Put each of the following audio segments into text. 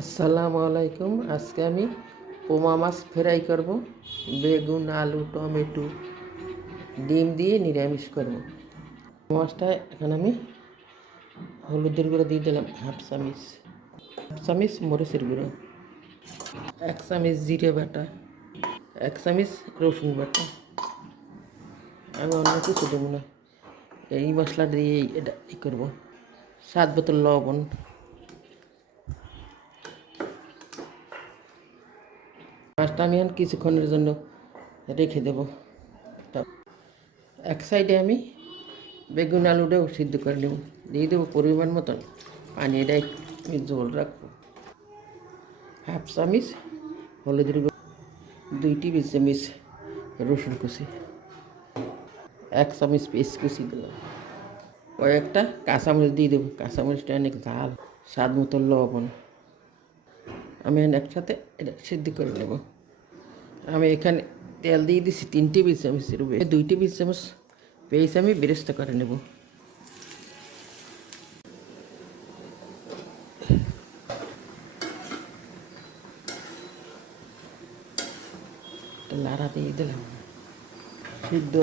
আসসালামু আলাইকুম। আজকে আমি পোমা মাছ ফ্রাই করব। বেগুন, আলু, টমেটো, ডিম দিয়ে নিরামিষ করব। মাছটা এখন আমি হলুদের গুঁড়ো দিয়ে দিলাম হাফ চামিচ মরিচের গুঁড়ো, 1 চামিচ জিরে বাটা, 1 চামিচ রসুন বাটা। আমি অন্য কিছু দেবো না, এই মশলা দিয়ে এটা করবো। 7 বোতল লবণ। মাছটা আমি এখন কিছুক্ষণের জন্য রেখে দেব। এক সাইডে আমি বেগুন আলুটাও সিদ্ধ করে নেব, দিয়ে দেবো পরিমাণ মতন পানি। এটাই আমি ঝোল রাখবো। 1/2 চামিচ হলুদের গুঁড়ো, 2 টেবিল চামিচ রসুন কুচি, 1 চামিচ পেঁয়াজ কুচি দিলাম, কয়েকটা কাঁচামরিচ দিয়ে দেবো। কাঁচামরিচটা অনেক ঝাল। স্বাদ মতো লবণ। আমি একসাথে এটা সিদ্ধ করে নেব। আমি এখানে তেল দিয়ে দিচ্ছি 3 টেবিল চামচের উপরে। 2 টেবিল চামচ পেঁয়াজ আমি বেরেস্তা করে নেব। লাড়া দিয়ে দিলাম। সিদ্ধ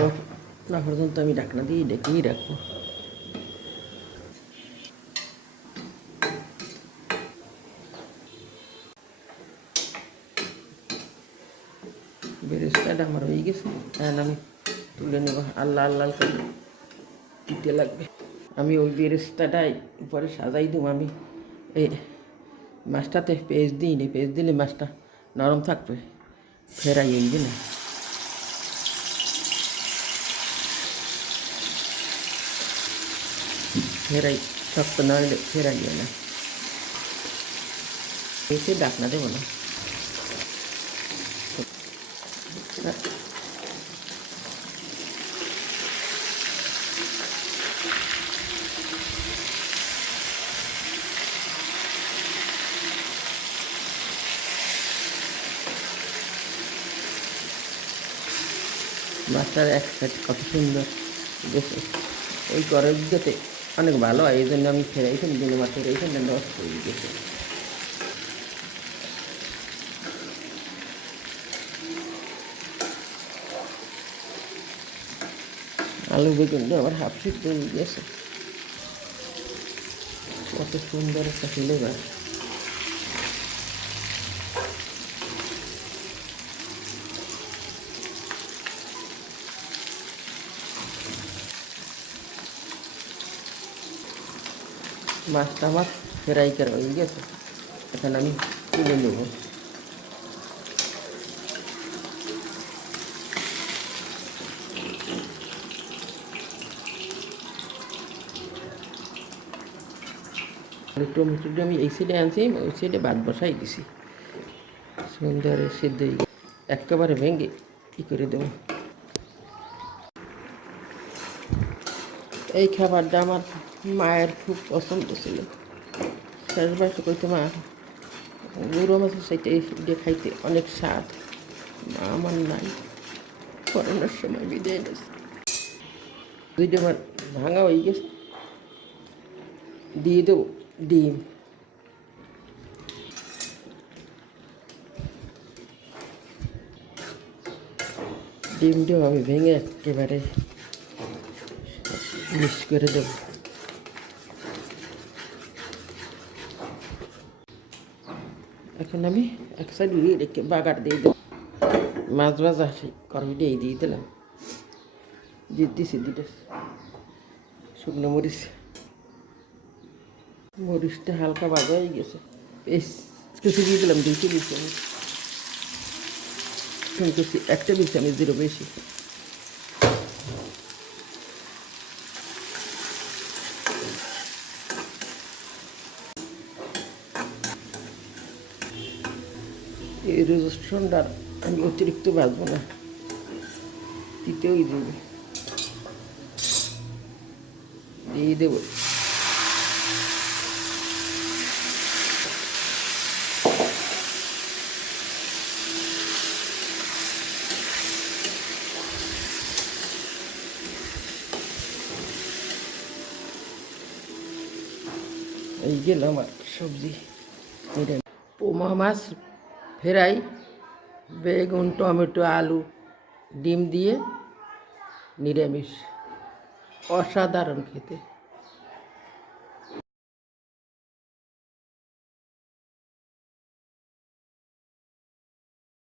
না পর্যন্ত আমি ঢাকনা দিয়ে ডেকেই রাখবো। বেরেস্তাটা আমার হয়ে গেছে, এখন আমি তুলে নেব। আল্লাহ আল্লাহ করে দিতে লাগবে। আমি ওই বেরেস্তাটাই উপরে সাজাই দেবো। আমি এই মাছটাতে পেঁয়াজ দিই নি, পেঁয়াজ দিলে মাছটা নরম থাকবে, ফেরাই হইবে না। ফেরাই শক্ত না হলে ফেরাইও না। এসে ডাকনা দেবো না। মাছটার এক সাইড কত সুন্দর গেছে। এই করতে অনেক ভালো হয়, এই জন্য আমি ফেরাইছেন দিনে মাছ ফেরাইছেন নষ্ট হয়ে গেছে। আলু বেগুনটা আমার হাফ সিদ্ধ হয়ে গেছে। কত সুন্দর একটা ফ্লেভার। মাছটা আমার ফ্রাই করা হয়ে গেছে, এখন আমি তুলে নেব। টমেটোটা আমি এই সাইডে আনছি, ওই সাইডে ভাত বসাই দিছি। সুন্দর সিদ্ধ হয়ে গেছে, একেবারে ভেঙে করে দেবো। এই খাবারটা আমার মায়ের খুব পছন্দ ছিল। শেষবার কইতে, মা গুঁড়ো মাছের সাথে দিয়ে খাইতে অনেক স্বাদ। মা আমার নাই, করোনার সময় বিদায় নিয়েছে। দুইটা ভাঙা হয়ে গেছে, দিয়ে দেবো ডিম। ডিমটাও আমি ভেঙে একেবারে মিক্স করে দেবো। এখন আমি এক সাইড উড়িয়ে রেখে বাগার দিয়ে দেবো। মাছ ভাজা সেই কড়াইটাই দিয়ে দিলাম, দিয়ে দিছি 2টা শুকনো মরিচ। মরিচটা হালকা ভাজা হয়ে গেছে, পেস্ট কিছু দিয়ে দিলাম 2 টেবিল চামচ। করছি 1 টেবিল চামচেরও বেশি। এই রসুনটা আমি অতিরিক্ত ভাজবো না, দিতেই দেবে, দিয়ে দেবো। এই গেল আমার সবজি নিরামিষ। পোমা মাছ ফ্রাই, বেগুন টমেটো আলু ডিম দিয়ে নিরামিষ, অসাধারণ খেতে।